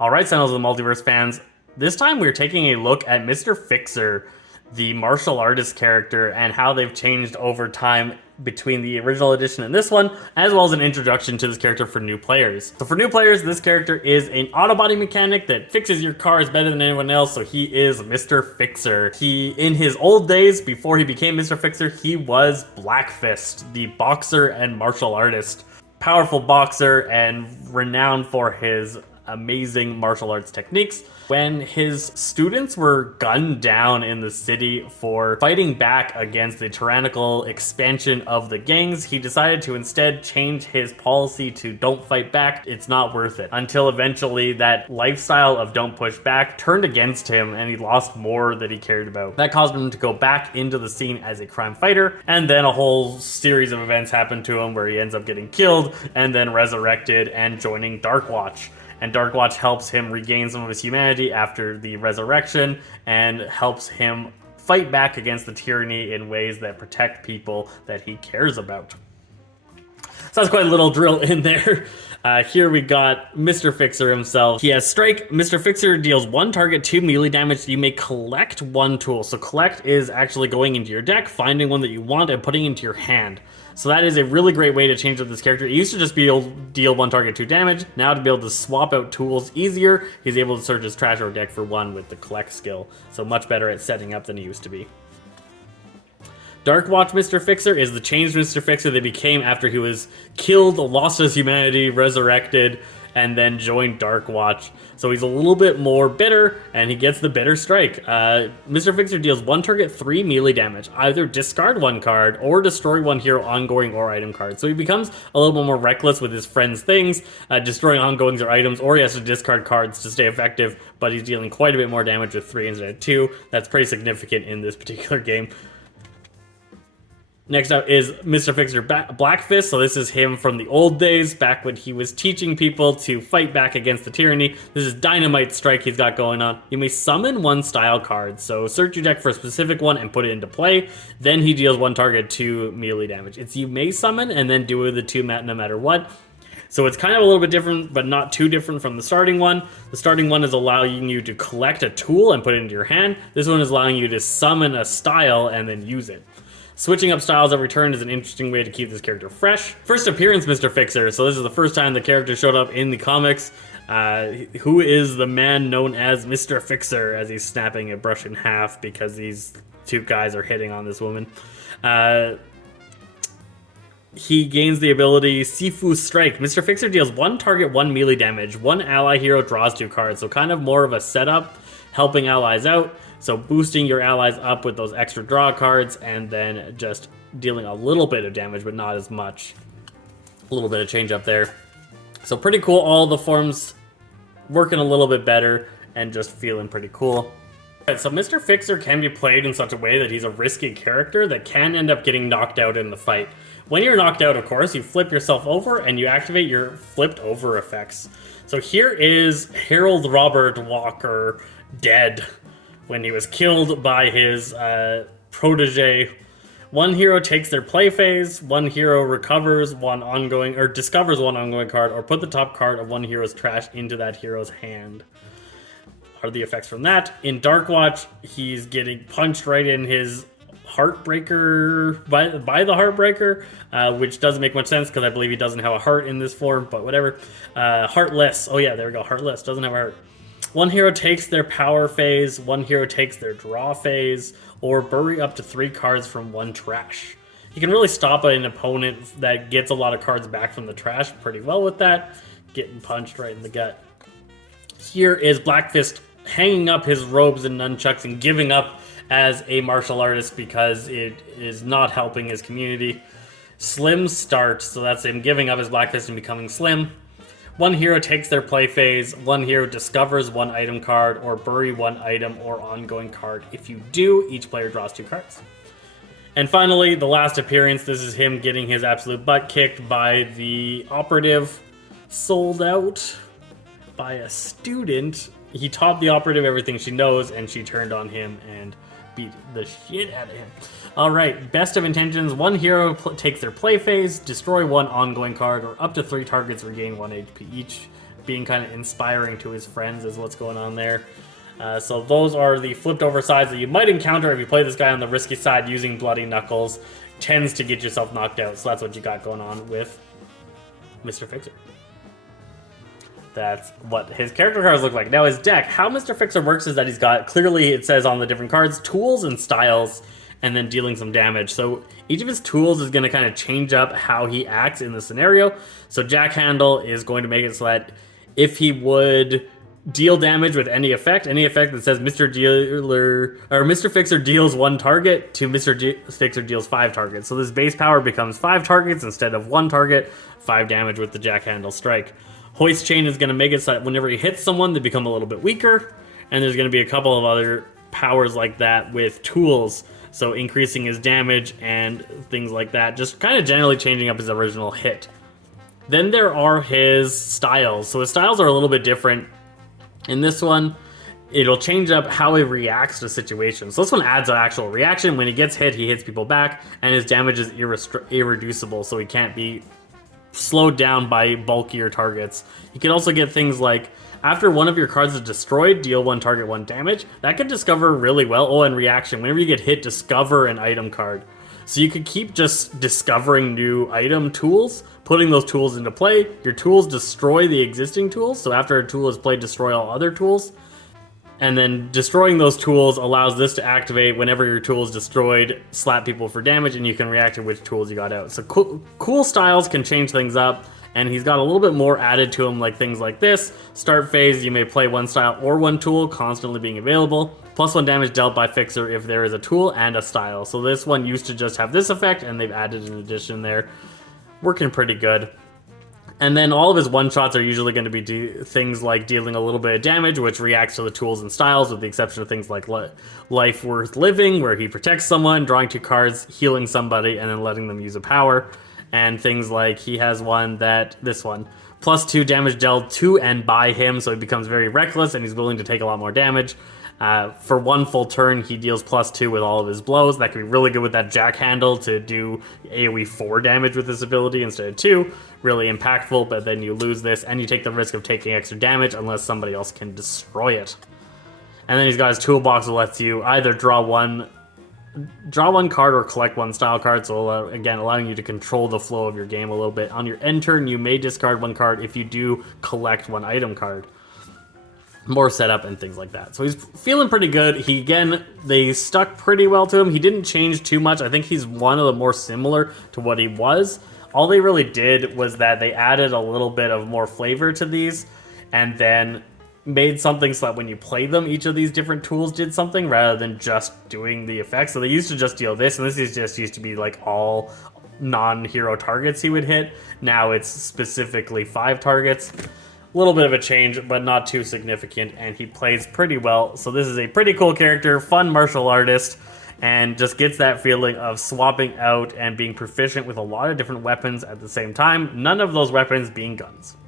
Alright, Sentinels of the Multiverse fans, this time we're taking a look at Mr. Fixer, the martial artist character, and how they've changed over time between the original edition and this one, as well as an introduction to this character for new players. So for new players, this character is an auto body mechanic that fixes your cars better than anyone else, so he is Mr. Fixer. In his old days, before he became Mr. Fixer, he was Black Fist, the boxer and martial artist. Powerful boxer and renowned for his amazing martial arts techniques. When his students were gunned down in the city for fighting back against the tyrannical expansion of the gangs, he decided to instead change his policy to don't fight back, it's not worth it. Until eventually that lifestyle of don't push back turned against him and he lost more that he cared about. That caused him to go back into the scene as a crime fighter, and then a whole series of events happened to him where he ends up getting killed and then resurrected and joining Darkwatch. And Darkwatch helps him regain some of his humanity after the resurrection and helps him fight back against the tyranny in ways that protect people that he cares about. So that's quite a little drill in there. Here we got Mr. Fixer himself. He has Strike. Mr. Fixer deals 1 target, 2 melee damage. You may collect 1 tool. So collect is actually going into your deck, finding one that you want, and putting it into your hand. So that is a really great way to change up this character. It used to just be able to deal 1 target, 2 damage. Now to be able to swap out tools easier, he's able to search his trash or deck for 1 with the collect skill. So much better at setting up than he used to be. Darkwatch Mr. Fixer is the changed Mr. Fixer they became after he was killed, lost his humanity, resurrected, and then joined Darkwatch. So he's a little bit more bitter, and he gets the bitter strike. Mr. Fixer deals 1 target, 3 melee damage. Either discard 1 card, or destroy 1 hero, ongoing, or item card. So he becomes a little bit more reckless with his friends' things, destroying ongoings or items, or he has to discard cards to stay effective, but he's dealing quite a bit more damage with 3 instead of 2. That's pretty significant in this particular game. Next up is Mr. Fixer Black Fist. So this is him from the old days, back when he was teaching people to fight back against the tyranny. This is Dynamite Strike he's got going on. You may summon 1 style card. So search your deck for a specific one and put it into play. Then he deals 1 target, 2 melee damage. It's you may summon and then do the 2 no matter what. So it's kind of a little bit different, but not too different from the starting one. The starting one is allowing you to collect a tool and put it into your hand. This one is allowing you to summon a style and then use it. Switching up styles every turn is an interesting way to keep this character fresh. First appearance, Mr. Fixer. So this is the first time the character showed up in the comics. Who is the man known as Mr. Fixer, as he's snapping a brush in half because these 2 guys are hitting on this woman. He gains the ability Sifu Strike. Mr. Fixer deals 1 target, 1 melee damage. 1 ally hero draws 2 cards. So kind of more of a setup, helping allies out. So boosting your allies up with those extra draw cards and then just dealing a little bit of damage, but not as much. A little bit of change up there. So pretty cool. All the forms working a little bit better and just feeling pretty cool. Right, so Mr. Fixer can be played in such a way that he's a risky character that can end up getting knocked out in the fight. When you're knocked out, of course, you flip yourself over and you activate your flipped over effects. So here is Harold Robert Walker dead when he was killed by his protege. 1 hero takes their play phase, 1 hero recovers 1 ongoing, or discovers 1 ongoing card, or put the top card of 1 hero's trash into that hero's hand. Are the effects from that. In Darkwatch, he's getting punched right in his Heartbreaker, by the Heartbreaker, which doesn't make much sense because I believe he doesn't have a heart in this form, but whatever. Heartless, oh yeah, there we go, Heartless, doesn't have a heart. 1 hero takes their power phase, 1 hero takes their draw phase, or bury up to 3 cards from 1 trash. You can really stop an opponent that gets a lot of cards back from the trash pretty well with that, getting punched right in the gut. Here is Black Fist hanging up his robes and nunchucks and giving up as a martial artist because it is not helping his community. Slim Start, so that's him giving up his Black Fist and becoming slim. 1 hero takes their play phase, 1 hero discovers 1 item card, or bury 1 item or ongoing card. If you do, each player draws 2 cards. And finally, the last appearance, this is him getting his absolute butt kicked by the operative, sold out by a student. He taught the operative everything she knows, and she turned on him and beat the shit out of him. Alright, best of intentions. 1 hero takes their play phase, destroy 1 ongoing card, or up to 3 targets regain 1 HP each. being kind of inspiring to his friends is what's going on there. So those are the flipped over sides that you might encounter if you play this guy on the risky side using Bloody Knuckles. Tends to get yourself knocked out, so that's what you got going on with Mr. Fixer. That's what his character cards look like. Now his deck, how Mr. Fixer works is that he's got, clearly it says on the different cards, tools and styles, and then dealing some damage. So each of his tools is going to kind of change up how he acts in the scenario. So Jack Handle is going to make it so that if he would deal damage with any effect that says Mr. Dealer or Mr. Fixer deals 1 target to Mr. Fixer deals 5 targets. So this base power becomes 5 targets instead of 1 target, 5 damage with the Jack Handle strike. Hoist Chain is going to make it so that whenever he hits someone, they become a little bit weaker. And there's going to be a couple of other powers like that with tools. So increasing his damage and things like that. Just kind of generally changing up his original hit. Then there are his styles. So his styles are a little bit different. In this one, it'll change up how he reacts to situations. So this one adds an actual reaction. When he gets hit, he hits people back, and his damage is irreducible, so he can't be slowed down by bulkier targets. You can also get things like, after one of your cards is destroyed, deal 1 target 1 damage. That could discover really well. Oh, and reaction. Whenever you get hit, discover an item card. So you could keep just discovering new item tools, putting those tools into play. Your tools destroy the existing tools, so after a tool is played, destroy all other tools. And then destroying those tools allows this to activate whenever your tool is destroyed, slap people for damage, and you can react to which tools you got out. So cool styles can change things up, and he's got a little bit more added to him, like things like this. Start phase, you may play 1 style or 1 tool, constantly being available. +1 damage dealt by Fixer if there is a tool and a style. So this one used to just have this effect, and they've added an addition there. Working pretty good. And then all of his one-shots are usually going to be things like dealing a little bit of damage, which reacts to the tools and styles, with the exception of things like Life Worth Living, where he protects someone, drawing 2 cards, healing somebody, and then letting them use a power. And things like, he has one that, this one, +2 damage dealt to and by him, so he becomes very reckless, and he's willing to take a lot more damage. For 1 full turn, he deals +2 with all of his blows. That could be really good with that Jack Handle to do AoE 4 damage with this ability instead of 2. Really impactful, but then you lose this, and you take the risk of taking extra damage unless somebody else can destroy it. And then he's got his toolbox that lets you either draw one card or collect 1 style card, so again, allowing you to control the flow of your game a little bit. On your end turn, you may discard 1 card if you do collect 1 item card. More setup and things like that. So he's feeling pretty good. They stuck pretty well to him. He didn't change too much. I think he's one of the more similar to what he was. All they really did was that they added a little bit of more flavor to these, and then made something so that when you play them, each of these different tools did something rather than just doing the effects. So they used to just deal this, and this is just used to be like all non-hero targets he would hit. Now it's specifically 5 targets. A little bit of a change, but not too significant, and he plays pretty well. So this is a pretty cool character, fun martial artist, and just gets that feeling of swapping out and being proficient with a lot of different weapons at the same time, none of those weapons being guns.